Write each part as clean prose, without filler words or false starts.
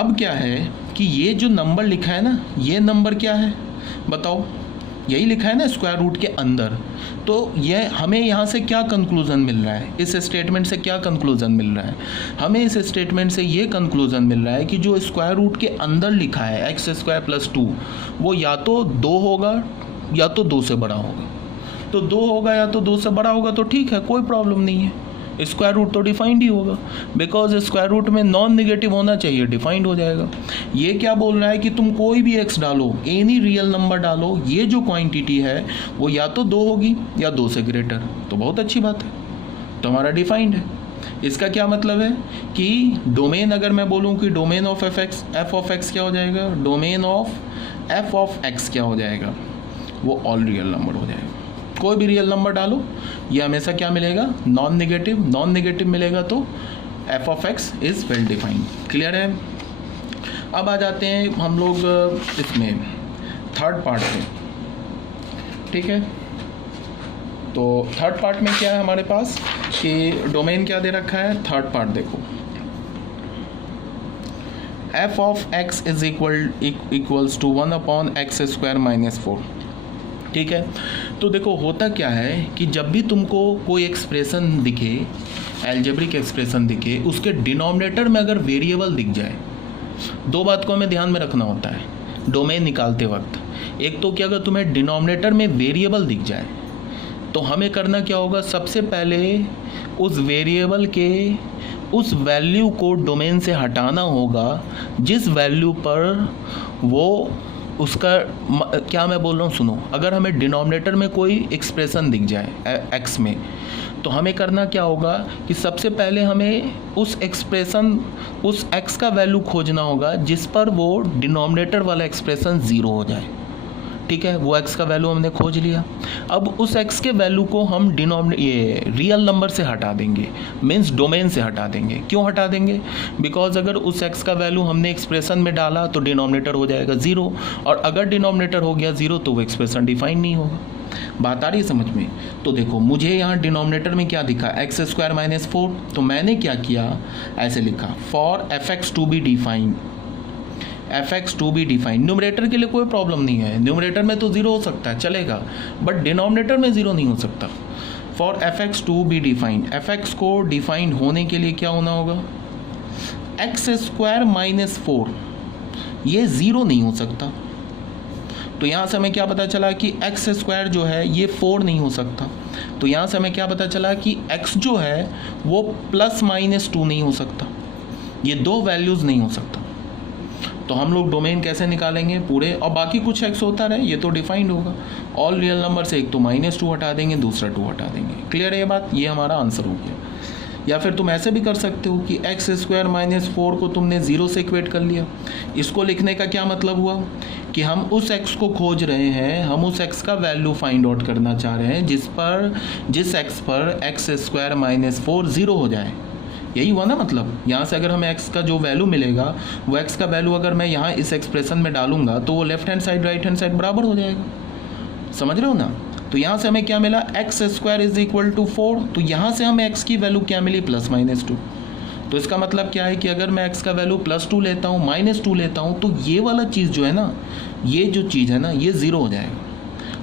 अब क्या है कि ये जो नंबर लिखा है ना, ये नंबर क्या है बताओ, यही लिखा है ना स्क्वायर रूट के अंदर। तो ये हमें यहाँ से क्या कंक्लूज़न मिल रहा है, इस स्टेटमेंट से क्या कंक्लूज़न मिल रहा है, हमें इस स्टेटमेंट से ये कंक्लूज़न मिल रहा है कि जो स्क्वायर रूट के अंदर लिखा है एक्स स्क्वायर प्लस 2 वो या तो 2 होगा या तो 2 से बड़ा होगा। तो 2 होगा या तो 2 से बड़ा होगा तो ठीक है, कोई प्रॉब्लम नहीं है, स्क्वायर रूट तो डिफाइंड ही होगा, बिकॉज स्क्वायर रूट में नॉन निगेटिव होना चाहिए, डिफाइंड हो जाएगा। ये क्या बोल रहा है कि तुम कोई भी एक्स डालो, एनी रियल नंबर डालो, ये जो क्वांटिटी है वो या तो 2 होगी या 2 से ग्रेटर। तो बहुत अच्छी बात है, तो हमारा डिफाइंड है। इसका क्या मतलब है कि डोमेन, अगर मैं बोलूँ कि domain of F of x क्या हो जाएगा, domain of F of x क्या हो जाएगा, वो ऑल रियल नंबर हो जाएगा। कोई भी रियल नंबर डालो, ये हमेशा क्या मिलेगा, नॉन नेगेटिव। नॉन नेगेटिव मिलेगा तो F of x is well defined. Clear है। अब आ जाते हैं हम लोग इसमें थर्ड पार्ट में, ठीक है। तो थर्ड पार्ट में क्या है हमारे पास कि डोमेन क्या दे रखा है, थर्ड पार्ट देखो, f of x is equals to 1 upon x square minus 4, ठीक है। तो देखो होता क्या है कि जब भी तुमको कोई एक्सप्रेशन दिखे, एल्जेब्रिक एक्सप्रेशन दिखे, उसके डिनोमिनेटर में अगर वेरिएबल दिख जाए, दो बात को हमें ध्यान में रखना होता है डोमेन निकालते वक्त। एक तो कि अगर तुम्हें डिनोमिनेटर में वेरिएबल दिख जाए तो हमें करना क्या होगा, सबसे पहले उस वेरिएबल के उस वैल्यू को डोमेन से हटाना होगा जिस वैल्यू पर वो उसका क्या मैं बोल रहा हूँ सुनो, अगर हमें डिनोमिनेटर में कोई एक्सप्रेशन दिख जाए एक्स में, तो हमें करना क्या होगा कि सबसे पहले हमें उस एक्सप्रेशन, उस एक्स का वैल्यू खोजना होगा जिस पर वो डिनोमिनेटर वाला एक्सप्रेशन ज़ीरो हो जाए, ठीक है। वो एक्स का वैल्यू हमने खोज लिया। अब उस एक्स के वैल्यू को हम ये रियल नंबर से हटा देंगे, मीन्स डोमेन से हटा देंगे। क्यों हटा देंगे, बिकॉज अगर उस एक्स का वैल्यू हमने एक्सप्रेशन में डाला तो डिनोमिनेटर हो जाएगा 0, और अगर डिनोमिनेटर हो गया 0 तो वो एक्सप्रेशन डिफाइन नहीं होगा। बात आ रही है समझ में। तो देखो मुझे यहाँ डिनोमिनेटर में क्या दिखा, एक्स स्क्वायर माइनस 4, तो मैंने क्या किया, ऐसे लिखा for f x to be defined, f x to be defined. Numerator के लिए कोई प्रॉब्लम नहीं है, न्यूमरेटर में तो 0 हो सकता है चलेगा, बट डिनोमिनेटर में 0 नहीं हो सकता। For f x to be defined, f x को डिफाइंड होने के लिए क्या होना होगा, एक्स स्क्वायर माइनस 4, ये 0 नहीं हो सकता। तो यहाँ से हमें क्या पता चला कि एक्स स्क्वायर जो है ये 4 नहीं हो सकता। तो यहाँ से हमें क्या पता चला कि एक्स जो है वो प्लस माइनस 2 नहीं हो सकता, ये दो वैल्यूज़ नहीं हो सकता। तो हम लोग डोमेन कैसे निकालेंगे पूरे, और बाकी कुछ एक्स होता रहे, ये तो डिफाइंड होगा। ऑल रियल नंबर से एक तो -2 हटा देंगे, दूसरा 2 हटा देंगे। क्लियर है ये बात, ये हमारा आंसर हो गया। या फिर तुम ऐसे भी कर सकते हो कि एक्स स्क्वायर माइनस 4 को तुमने 0 से इक्वेट कर लिया। इसको लिखने का क्या मतलब हुआ कि हम उस एक्स को खोज रहे हैं, हम उस एक्स का वैल्यू फाइंड आउट करना चाह रहे हैं जिस एक्स पर एक्स स्क्वायर माइनस 4 0 हो जाए। यही हुआ ना मतलब। यहाँ से अगर हमें x का जो वैल्यू मिलेगा, वो x का वैल्यू अगर मैं यहाँ इस एक्सप्रेशन में डालूंगा तो वो left hand side right hand side बराबर हो जाएगा। समझ रहे हो ना। तो यहाँ से हमें क्या मिला, x square is equal to 4, तो यहाँ से हमें x की वैल्यू क्या मिली, प्लस माइनस 2। तो इसका मतलब क्या है कि अगर मैं x का वैल्यू +2 लेता हूँ, -2 लेता हूँ, तो ये वाला चीज़ जो है ना, ये जो चीज़ है ना, ये 0 हो जाएगा।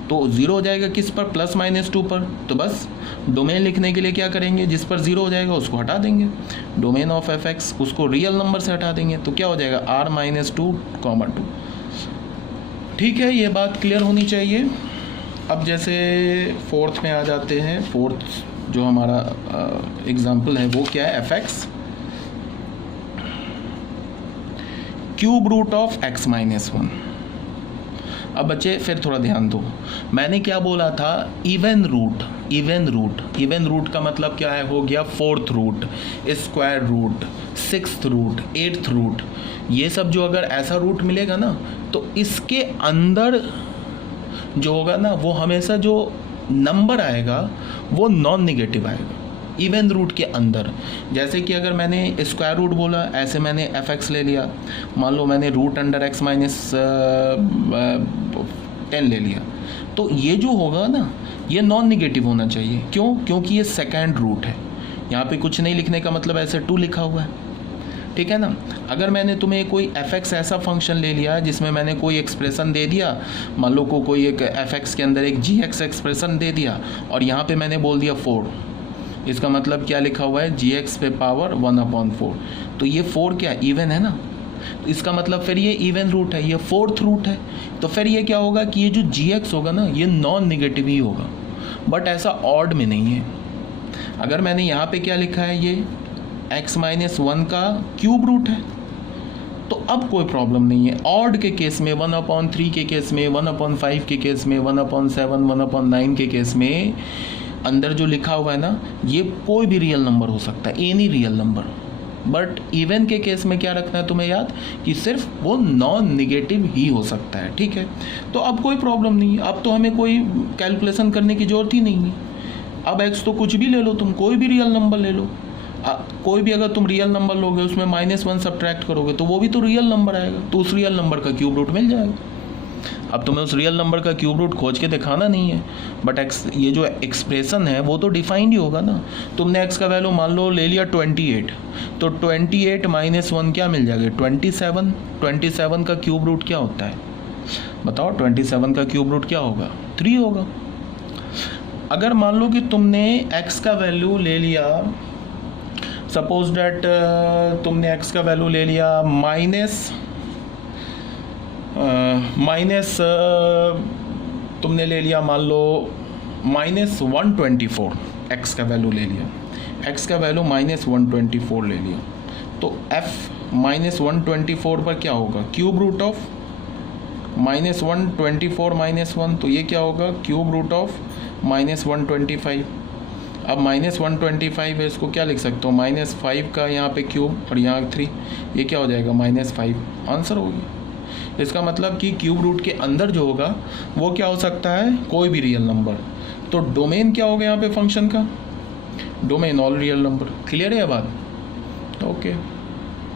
तो 0 हो जाएगा किस पर, प्लस माइनस 2 पर। तो बस डोमेन लिखने के लिए क्या करेंगे, जिस पर 0 हो जाएगा उसको हटा देंगे, डोमेन ऑफ एफ एक्स उसको रियल नंबर से हटा देंगे, तो क्या हो जाएगा r-2, 2। ठीक है, ये बात क्लियर होनी चाहिए। अब जैसे फोर्थ में आ जाते हैं। फोर्थ जो हमारा एग्जाम्पल है वो क्या है, f x cube root of x minus 1। अब बच्चे फिर थोड़ा ध्यान दो, मैंने क्या बोला था, इवन रूट का मतलब क्या है, हो गया 4th root, square root, 6th root, 8th root. ये सब जो अगर ऐसा रूट मिलेगा ना, तो इसके अंदर जो होगा ना, वो हमेशा जो नंबर आएगा वो नॉन निगेटिव आएगा इवन रूट के अंदर। जैसे कि अगर मैंने स्क्वायर रूट बोला, ऐसे मैंने एफ एक्स ले लिया, मान लो मैंने रूट अंडर एक्स माइनस 10 ले लिया, तो ये जो होगा ना, ये नॉन निगेटिव होना चाहिए। क्यों, क्योंकि ये सेकेंड रूट है। यहाँ पे कुछ नहीं लिखने का मतलब ऐसे 2 लिखा हुआ है, ठीक है ना। अगर मैंने तुम्हें कोई f(x) ऐसा फंक्शन ले लिया जिसमें मैंने कोई एक्सप्रेशन दे दिया, मान लो को कोई एक f(x) के अंदर एक gx एक्सप्रेशन दे दिया और यहाँ पे मैंने बोल दिया 4, इसका मतलब क्या लिखा हुआ है gx पे पावर 1/4, तो ये 4 क्या इवन है ना, तो इसका मतलब फिर ये इवन रूट है, ये 4th रूट है, तो फिर ये क्या होगा कि ये जो gx होगा ना ये नॉन निगेटिव ही होगा, बट ऐसा ऑड में नहीं है। अगर मैंने यहाँ पे क्या लिखा है ये x-1 का क्यूब रूट है, तो अब कोई प्रॉब्लम नहीं है। ऑड के केस में 1/3 के केस में, 1/5 के केस में, 1/7, 1/9 के केस में अंदर जो लिखा हुआ है ना ये कोई भी रियल नंबर हो सकता है, any real number, but even के केस में क्या रखना है तुम्हें याद कि सिर्फ वो नॉन निगेटिव ही हो सकता है। ठीक है, तो अब कोई प्रॉब्लम नहीं है, अब तो हमें कोई कैलकुलेशन करने की ज़रूरत ही नहीं है। अब x तो कुछ भी ले लो तुम, कोई भी रियल नंबर ले लो, कोई भी अगर तुम रियल नंबर लोगे उसमें -1 सब्ट्रैक्ट करोगे तो वो भी तो रियल नंबर आएगा, तो उस रियल नंबर का क्यूब रूट मिल जाएगा। अब तुम्हें उस रियल नंबर का क्यूब रूट खोज के दिखाना नहीं है, बट ये जो एक्सप्रेशन है वो तो डिफाइंड ही होगा ना। तुमने x का वैल्यू मान लो ले लिया 28, तो 28 -1 क्या मिल जाएगा 27। 27 का क्यूब रूट क्या होता है बताओ, 27 का क्यूब रूट क्या होगा 3 होगा। अगर मान लो कि तुमने x का वैल्यू ले लिया, सपोज डैट तुमने x का वैल्यू ले लिया तुमने ले लिया मान लो -124, x का वैल्यू ले लिया, x का वैल्यू -124 ले लिया, तो f -124 पर क्या होगा क्यूब रूट ऑफ -124 -1, तो ये क्या होगा क्यूब रूट ऑफ -125। अब -125 है, इसको क्या लिख सकते हो -5 का यहाँ पे क्यूब और यहाँ 3, ये क्या हो जाएगा -5, आंसर होगी। इसका मतलब कि क्यूब रूट के अंदर जो होगा वो क्या हो सकता है कोई भी रियल नंबर। तो डोमेन क्या होगा यहाँ पे फंक्शन का, domain all real number. Clear है ये बात? ओके।